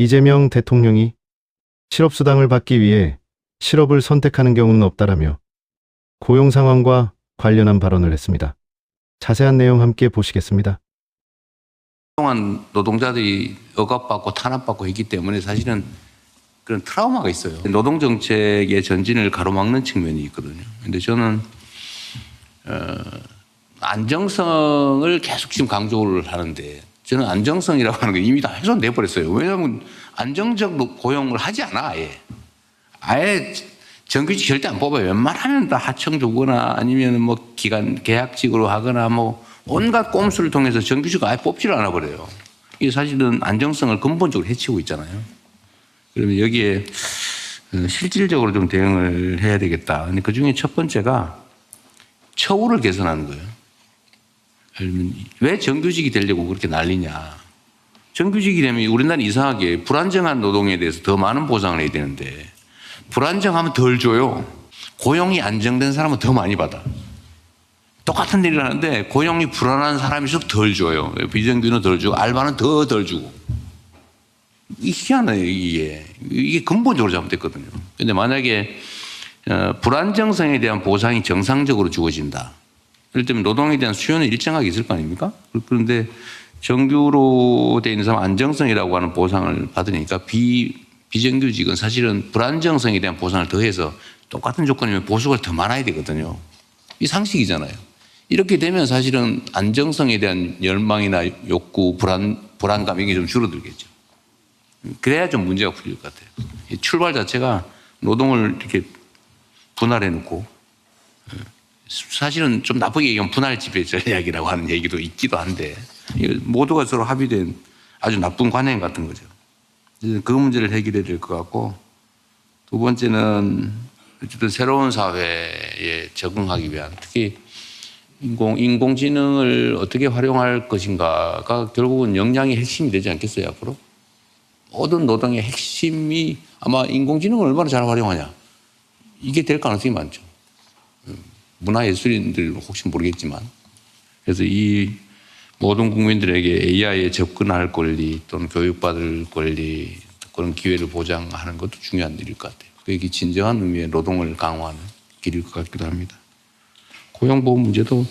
이재명 대통령이 실업수당을 받기 위해 실업을 선택하는 경우는 없다라며 고용 상황과 관련한 발언을 했습니다. 자세한 내용 함께 보시겠습니다. 그동안 노동자들이 억압받고 탄압받고 있기 때문에 사실은 그런 트라우마가 있어요. 노동정책의 전진을 가로막는 측면이 있거든요. 근데 저는 안정성을 계속 지금 강조를 하는데 저는 안정성이라고 하는 게 이미 다 훼손돼 버렸어요. 왜냐하면 안정적 고용을 하지 않아. 아예 정규직 절대 안 뽑아요. 웬만하면 다 하청 주거나 아니면 뭐 기간 계약직으로 하거나 뭐 온갖 꼼수를 통해서 정규직 아예 뽑지를 않아 버려요. 이게 사실은 안정성을 근본적으로 해치고 있잖아요. 그러면 여기에 실질적으로 좀 대응을 해야 되겠다. 그 중에 첫 번째가 처우를 개선하는 거예요. 왜 정규직이 되려고 그렇게 난리냐. 정규직이 되면 우리나라는 이상하게 불안정한 노동에 대해서 더 많은 보상을 해야 되는데 불안정하면 덜 줘요. 고용이 안정된 사람은 더 많이 받아. 똑같은 일을 하는데 고용이 불안한 사람일수록 덜 줘요. 비정규는 덜 주고 알바는 더 덜 주고. 희한해요, 이게. 이게 근본적으로 잘못됐거든요. 근데 만약에 불안정성에 대한 보상이 정상적으로 주어진다. 예를 들면 노동에 대한 수요는 일정하게 있을 거 아닙니까? 그런데 정규로 돼 있는 사람 안정성이라고 하는 보상을 받으니까 비정규직은 사실은 불안정성에 대한 보상을 더해서 똑같은 조건이면 보수가 더 많아야 되거든요. 이 상식이잖아요. 이렇게 되면 사실은 안정성에 대한 열망이나 욕구, 불안감 이게 좀 줄어들겠죠. 그래야 좀 문제가 풀릴 것 같아요. 출발 자체가 노동을 이렇게 분할해 놓고 사실은 좀 나쁘게 얘기하면 분할 지배 전략이라고 하는 얘기도 있기도 한데 모두가 서로 합의된 아주 나쁜 관행 같은 거죠. 그 문제를 해결해야 될 것 같고 두 번째는 어쨌든 새로운 사회에 적응하기 위한 특히 인공지능을 어떻게 활용할 것인가가 결국은 역량의 핵심이 되지 않겠어요, 앞으로? 모든 노동의 핵심이 아마 인공지능을 얼마나 잘 활용하냐. 이게 될 가능성이 많죠. 문화예술인들 혹시 모르겠지만. 그래서 이 모든 국민들에게 AI에 접근할 권리 또는 교육받을 권리 그런 기회를 보장하는 것도 중요한 일일 것 같아요. 그게 진정한 의미의 노동을 강화하는 길일 것 같기도 합니다. 고용보험 문제도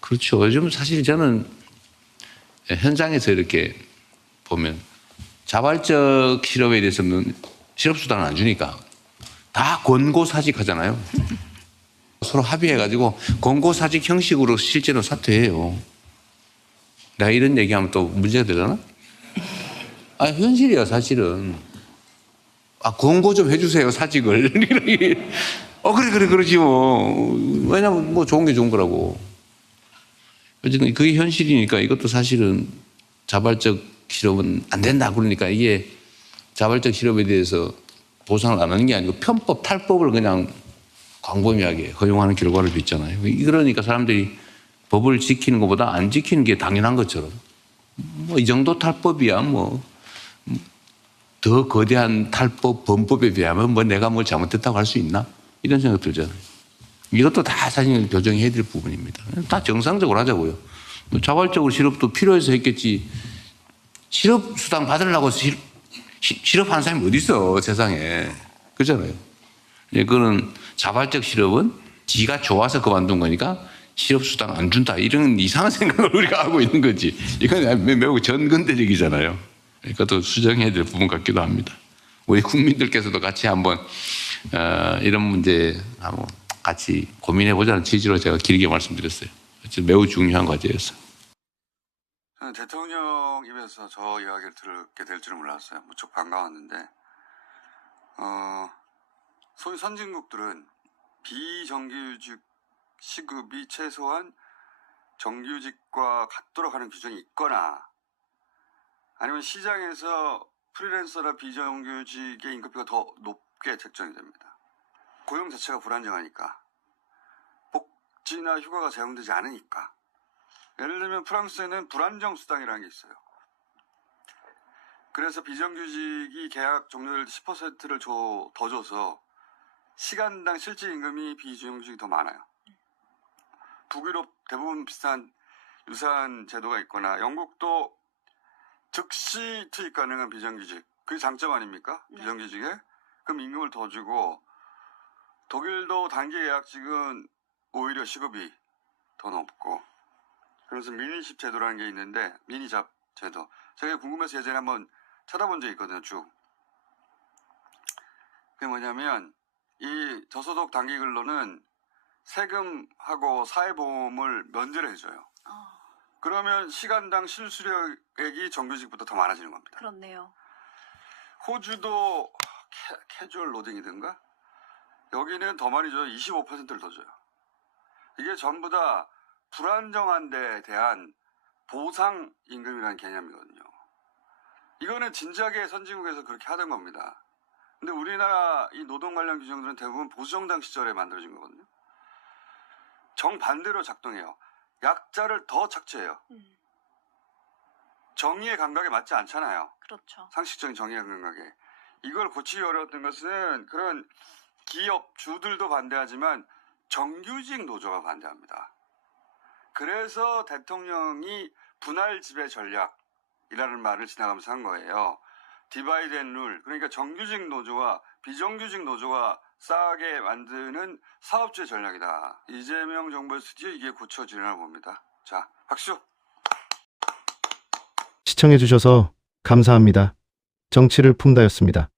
그렇죠. 요즘 사실 저는 현장에서 이렇게 보면 자발적 실업에 대해서는 실업수당을 안 주니까 다 권고사직 하잖아요. 서로 합의해가지고 권고사직 형식으로 실제로 사퇴해요. 내가 이런 얘기하면 또 문제가 되잖아? 아, 현실이야, 사실은. 아, 권고 좀 해주세요, 사직을. 그래, 그러지 뭐. 왜냐면 뭐 좋은 게 좋은 거라고. 어쨌든 그게 현실이니까 이것도 사실은 자발적 실업은 안 된다. 그러니까 이게 자발적 실업에 대해서 보상을 안 하는 게 아니고 편법, 탈법을 그냥 광범위하게 허용하는 결과를 있잖아요. 그러니까 사람들이 법을 지키는 것보다 안 지키는 게 당연한 것처럼 뭐 이 정도 탈법이야 뭐 더 거대한 탈법, 범법에 비하면 뭐 내가 뭘 잘못했다고 할 수 있나? 이런 생각 들잖아요. 이것도 다 사실 교정해야 될 부분입니다. 다 정상적으로 하자고요. 자발적으로 실업도 필요해서 했겠지. 실업수당 받으려고 실업하는 사람이 어디 있어 세상에. 그렇잖아요. 그거는 자발적 실업은 지가 좋아서 그만둔 거니까 실업수당 안 준다. 이런 이상한 생각을 우리가 하고 있는 거지. 이건 매우 전근대적이잖아요. 그것도 수정해야 될 부분 같기도 합니다. 우리 국민들께서도 같이 한번 이런 문제 한번 같이 고민해 보자는 취지로 제가 길게 말씀드렸어요. 매우 중요한 과제였어요. 저는 대통령 입에서 저 이야기를 듣게 될 줄은 몰랐어요. 무척 반가웠는데 소위 선진국들은 비정규직 시급이 최소한 정규직과 같도록 하는 규정이 있거나 아니면 시장에서 프리랜서나 비정규직의 임금비가 더 높게 책정이 됩니다. 고용 자체가 불안정하니까 복지나 휴가가 제공되지 않으니까. 예를 들면 프랑스에는 불안정 수당이라는 게 있어요. 그래서 비정규직이 계약 종료될 10%를 더 줘서 시간당 실질 임금이 비정규직이 더 많아요. 북유럽 대부분 비슷한 유사한 제도가 있거나 영국도 즉시 투입 가능한 비정규직. 그게 장점 아닙니까? 네. 비정규직에. 그럼 임금을 더 주고, 독일도 단기 계약직은 오히려 시급이 더 높고, 그래서 미니십 제도라는 게 있는데, 미니잡 제도. 제가 궁금해서 예전에 한번 찾아본 적이 있거든요, 쭉. 그게 뭐냐면, 이 저소득 단기 근로는 세금하고 사회보험을 면제를 해줘요. 그러면 시간당 실수령액이 정규직보다 더 많아지는 겁니다. 그렇네요. 호주도 캐주얼 로딩이든가 여기는 더 많이 줘요. 25%를 더 줘요. 이게 전부 다 불안정한 데에 대한 보상 임금이라는 개념이거든요. 이거는 진작에 선진국에서 그렇게 하던 겁니다. 근데 우리나라 이 노동 관련 규정들은 대부분 보수정당 시절에 만들어진 거거든요. 정반대로 작동해요. 약자를 더 착취해요. 정의의 감각에 맞지 않잖아요. 그렇죠. 상식적인 정의의 감각에. 이걸 고치기 어려웠던 것은 그런 기업 주들도 반대하지만 정규직 노조가 반대합니다. 그래서 대통령이 분할 지배 전략이라는 말을 지나가면서 한 거예요. 디바이드 앤 룰. 그러니까 정규직 노조와 비정규직 노조가 싸게 만드는 사업주의 전략이다. 이재명 정부에서 드디어 이게 고쳐지려나 봅니다. 자, 박수. 시청해주셔서 감사합니다. 정치를 품다였습니다.